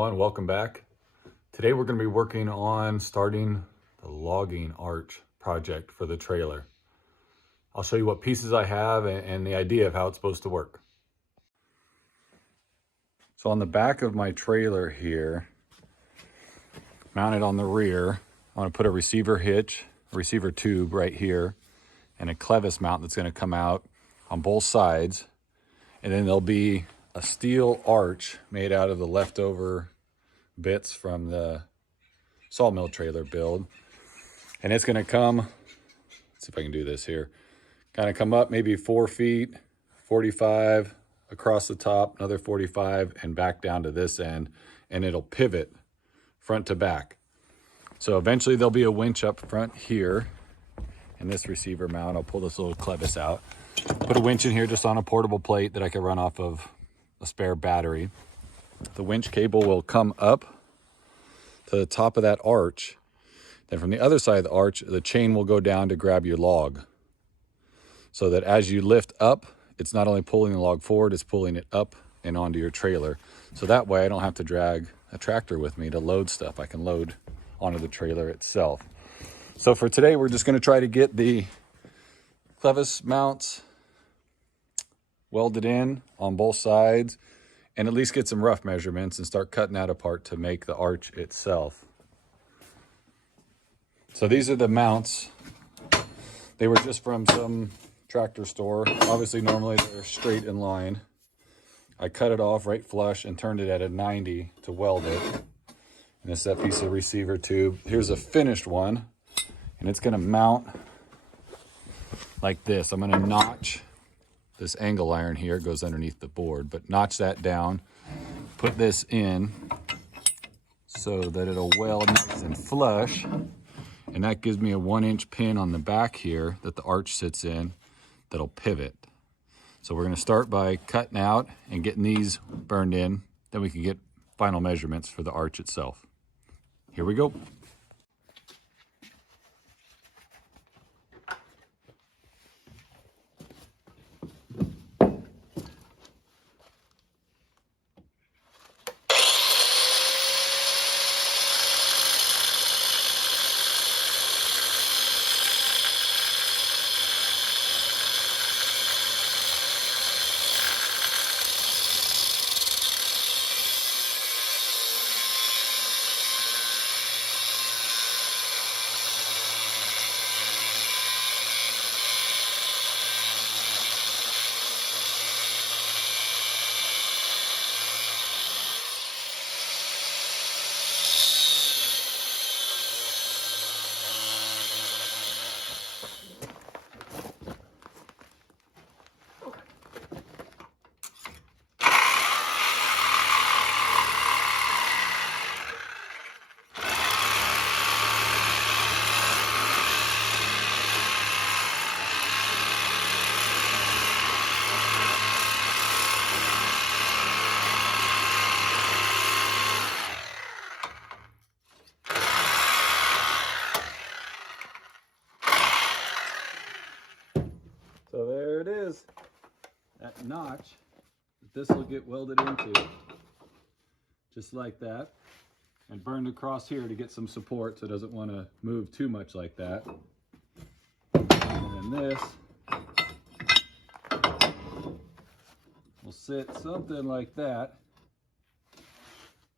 everyone, welcome back. Today we're going to be working on starting the logging arch project for the trailer. I'll show you what pieces I have and the idea of how it's supposed to work. So on the back of my trailer here, mounted on the rear, I'm going to put a receiver hitch, a receiver tube right here, and a clevis mount that's going to come out on both sides. And then there'll be a steel arch made out of the leftover bits from the sawmill trailer build. And it's going to come, let's see if I can do this here, kind of come up maybe 4 feet, 45 across the top, another 45, and back down to this end, and it'll pivot front to back. So eventually there'll be a winch up front here in this receiver mount. I'll pull this little clevis out, put a winch in here just on a portable plate that I can run off of a spare battery. The winch cable will come up to the top of that arch. Then from the other side of the arch, the chain will go down to grab your log. So that as you lift up, it's not only pulling the log forward, it's pulling it up and onto your trailer. So that way I don't have to drag a tractor with me to load stuff. I can load onto the trailer itself. So for today, we're just going to try to get the clevis mounts welded in on both sides and at least get some rough measurements and start cutting that apart to make the arch itself. So these are the mounts. They were just from some tractor store. Obviously, normally they're straight in line. I cut it off right flush and turned it at a 90 to weld it. And it's that piece of receiver tube. Here's a finished one, and it's gonna mount like this. I'm gonna notch this angle iron here, it goes underneath the board, but notch that down, put this in so that it'll weld nice and flush. And that gives me a 1-inch pin on the back here that the arch sits in that'll pivot. So we're gonna start by cutting out and getting these burned in, then we can get final measurements for the arch itself. Here we go. So there it is, that notch that this will get welded into, just like that, and burned across here to get some support so it doesn't want to move too much like that. And then this will sit something like that,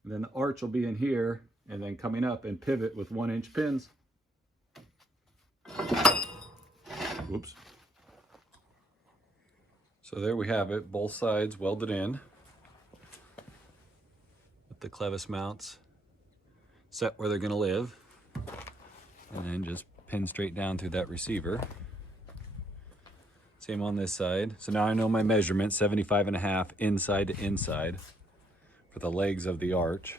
and then the arch will be in here, and then coming up and pivot with 1-inch pins. Whoops. So there we have it, both sides welded in with the clevis mounts set where they're going to live, and then just pin straight down through that receiver. Same on this side. So now I know my measurement, 75.5 inside to inside for the legs of the arch.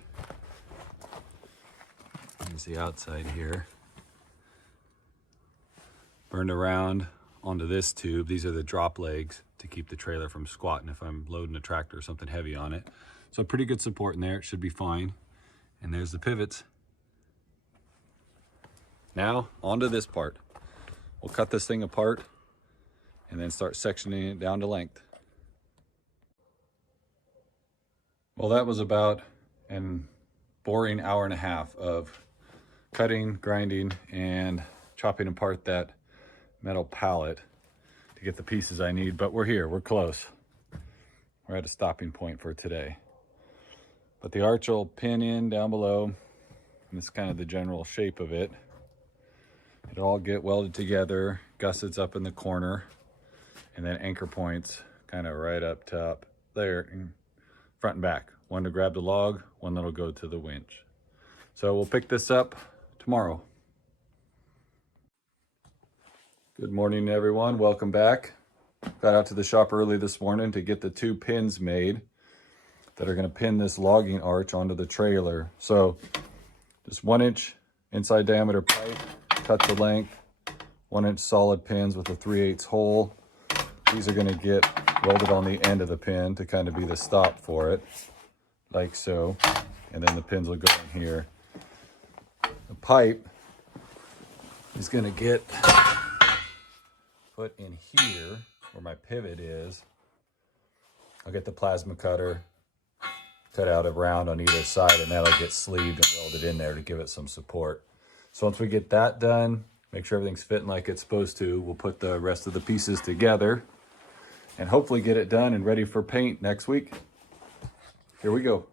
Here's the outside here. Burned around onto this tube. These are the drop legs to keep the trailer from squatting if I'm loading a tractor or something heavy on it. So pretty good support in there, it should be fine. And there's the pivots. Now onto this part. We'll cut this thing apart and then start sectioning it down to length. Well, that was about an boring hour and a half of cutting, grinding, and chopping apart that metal pallet to get the pieces I need, but we're here, we're close. We're at a stopping point for today. But the arch will pin in down below, and it's kind of the general shape of it. It'll all get welded together, gussets up in the corner, and then anchor points kind of right up top there, front and back. One to grab the log, one that'll go to the winch. So we'll pick this up tomorrow. Good morning, everyone. Welcome back. Got out to the shop early this morning to get the 2 pins made that are going to pin this logging arch onto the trailer. So just 1-inch inside diameter pipe, cut the length, 1-inch solid pins with a 3/8 hole. These are going to get welded on the end of the pin to kind of be the stop for it, like so. And then the pins will go in here. The pipe is going to get put in here where my pivot is. I'll get the plasma cutter, cut out a round on either side, and that'll get sleeved and welded in there to give it some support. So once we get that done, make sure everything's fitting like it's supposed to, we'll put the rest of the pieces together and hopefully get it done and ready for paint next week. Here we go.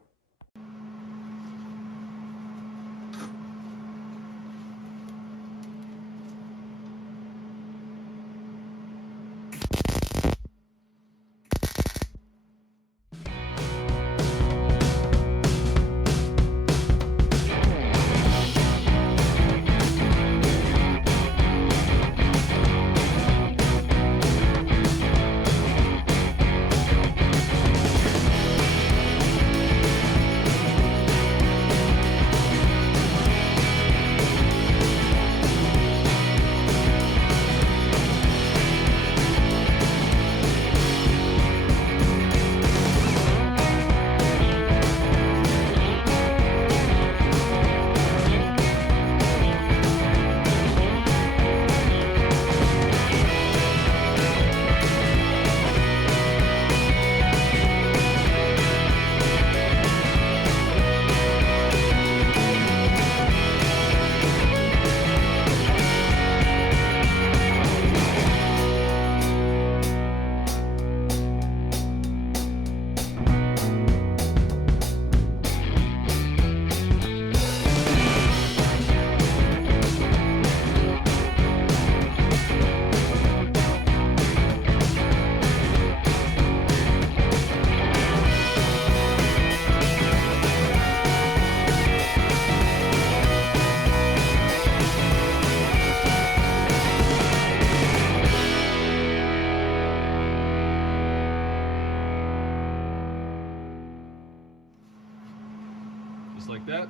Just like that,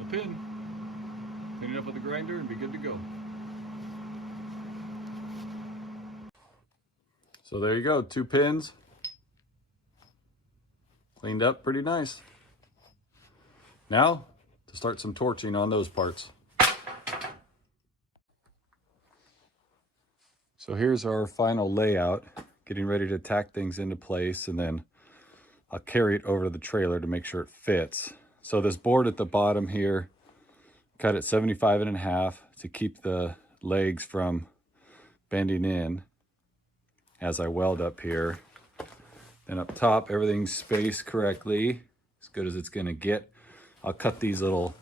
a pin. Clean it up with a grinder and be good to go. So there you go, 2 pins. Cleaned up pretty nice. Now, to start some torching on those parts. So here's our final layout, getting ready to tack things into place, and then I'll carry it over to the trailer to make sure it fits. So this board at the bottom here, cut it 75.5 to keep the legs from bending in as I weld up here. Then up top, everything's spaced correctly, as good as it's gonna get. I'll cut these little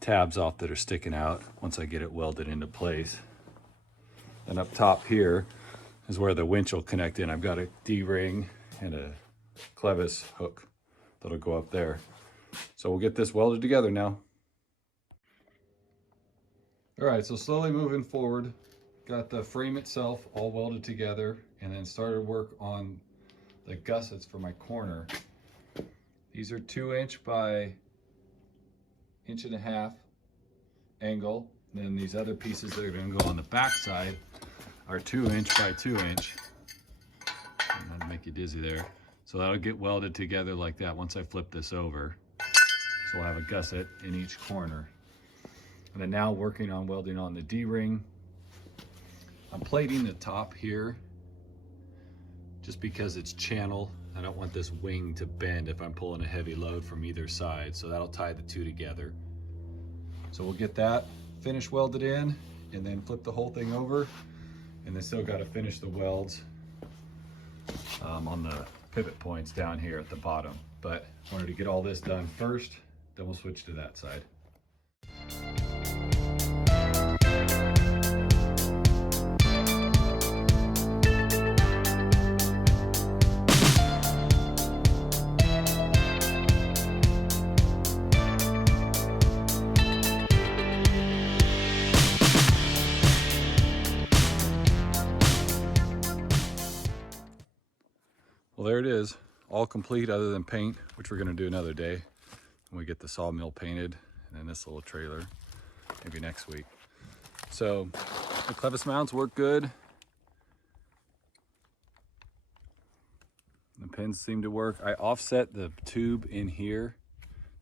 tabs off that are sticking out once I get it welded into place. And up top here is where the winch will connect in. I've got a D-ring and a clevis hook that'll go up there. So we'll get this welded together now. All right, so slowly moving forward, got the frame itself all welded together, and then started work on the gussets for my corner. These are 2-inch by 1.5 inch angle. And then these other pieces that are gonna go on the back side are 2-inch by 2-inch. I'm gonna make you dizzy there. So that'll get welded together like that once I flip this over. So we'll have a gusset in each corner. And then now working on welding on the D-ring. I'm plating the top here just because it's channel. I don't want this wing to bend if I'm pulling a heavy load from either side, so that'll tie the two together. So we'll get that finish welded in and then flip the whole thing over, and then still got to finish the welds on the pivot points down here at the bottom. But I wanted to get all this done first, then we'll switch to that side. Well, there it is, all complete other than paint, which we're gonna do another day when we get the sawmill painted, and then this little trailer, maybe next week. So the clevis mounts work good. The pins seem to work. I offset the tube in here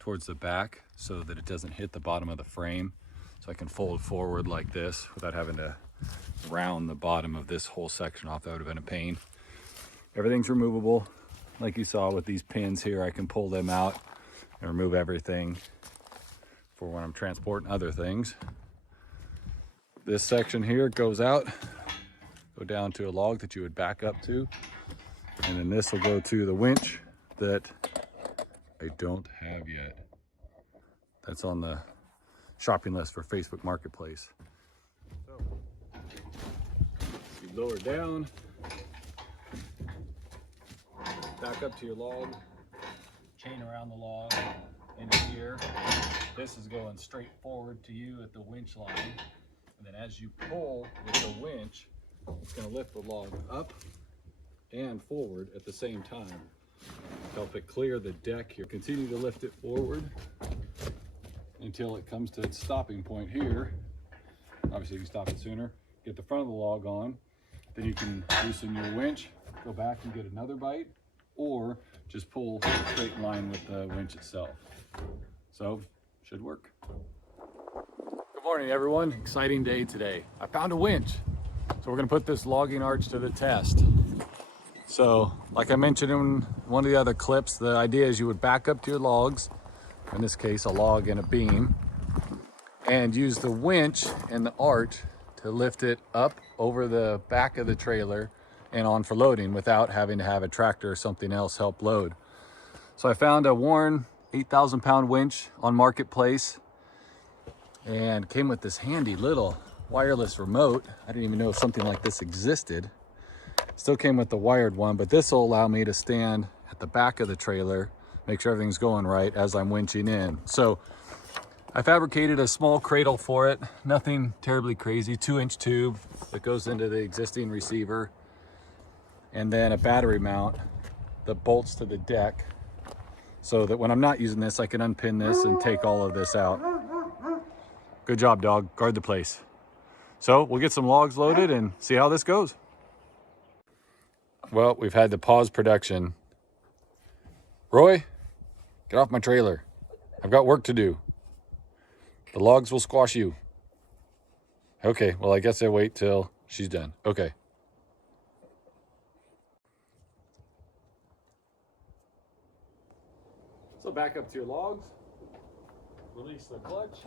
towards the back so that it doesn't hit the bottom of the frame. So I can fold forward like this without having to round the bottom of this whole section off. That would have been a pain. Everything's removable. Like you saw with these pins here, I can pull them out and remove everything for when I'm transporting other things. This section here goes out, go down to a log that you would back up to, and then this will go to the winch that I don't have yet. That's on the shopping list for Facebook Marketplace. So you lower down, back up to your log, chain around the log into here. This is going straight forward to you at the winch line. And then as you pull with the winch, it's going to lift the log up and forward at the same time to help it clear the deck here. Continue to lift it forward until it comes to its stopping point here. Obviously, if you stop it sooner, get the front of the log on, then you can loosen your winch, go back and get another bite, or just pull straight in line with the winch itself. So, should work. Good morning, everyone. Exciting day today. I found a winch. So we're gonna put this logging arch to the test. So, like I mentioned in one of the other clips, the idea is you would back up to your logs, in this case a log and a beam, and use the winch and the arch to lift it up over the back of the trailer and on for loading without having to have a tractor or something else help load. So I found a Warn 8,000 pound winch on Marketplace, and came with this handy little wireless remote. I didn't even know something like this existed. Still came with the wired one, but this will allow me to stand at the back of the trailer, make sure everything's going right as I'm winching in. So I fabricated a small cradle for it, nothing terribly crazy, 2-inch tube that goes into the existing receiver, and then a battery mount that bolts to the deck so that when I'm not using this, I can unpin this and take all of this out. Good job, dog. Guard the place. So we'll get some logs loaded and see how this goes. Well, we've had to pause production. Roy, get off my trailer. I've got work to do. The logs will squash you. Okay, well, I guess I wait till she's done. Okay. So back up to your logs, release the clutch,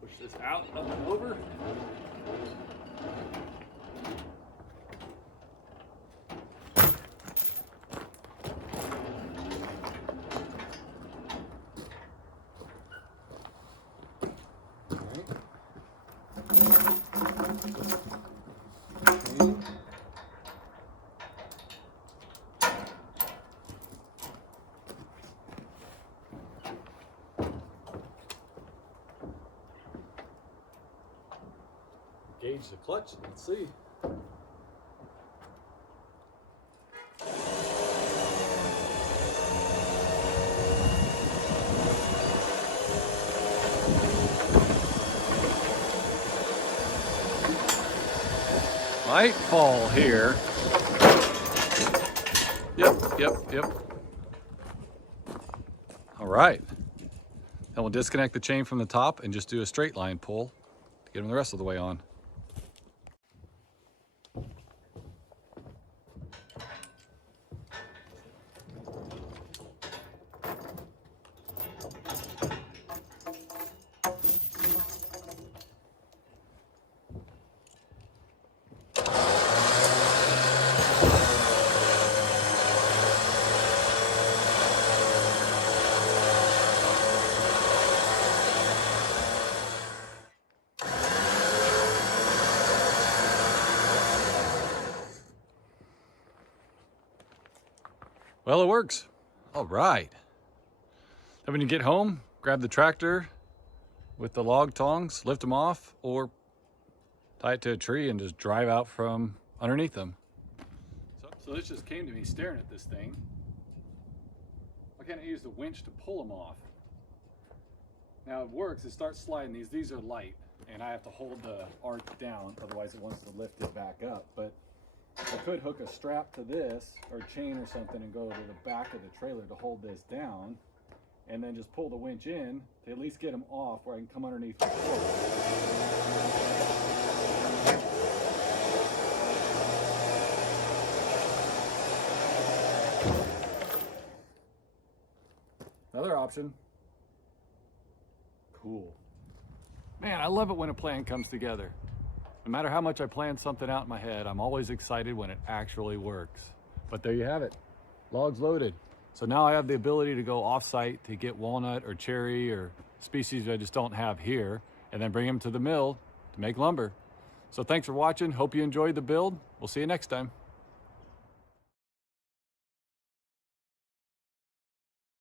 push this out, up and over. Gauge the clutch, let's see. Might fall here. Yep. All right. Then we'll disconnect the chain from the top and just do a straight line pull to get them the rest of the way on. Well, it works. All right. Then when you get home, grab the tractor with the log tongs, lift them off, or tie it to a tree and just drive out from underneath them. So this just came to me staring at this thing. Why can't I use the winch to pull them off? Now it works, it starts sliding these. These are light, and I have to hold the arc down, otherwise it wants to lift it back up. But I could hook a strap to this, or chain or something, and go to the back of the trailer to hold this down, and then just pull the winch in to at least get them off where I can come underneath the floor. Another option. Cool. Man, I love it when a plan comes together. No matter how much I plan something out in my head, I'm always excited when it actually works. But there you have it. Logs loaded. So now I have the ability to go off-site to get walnut or cherry or species I just don't have here, and then bring them to the mill to make lumber. So thanks for watching. Hope you enjoyed the build. We'll see you next time.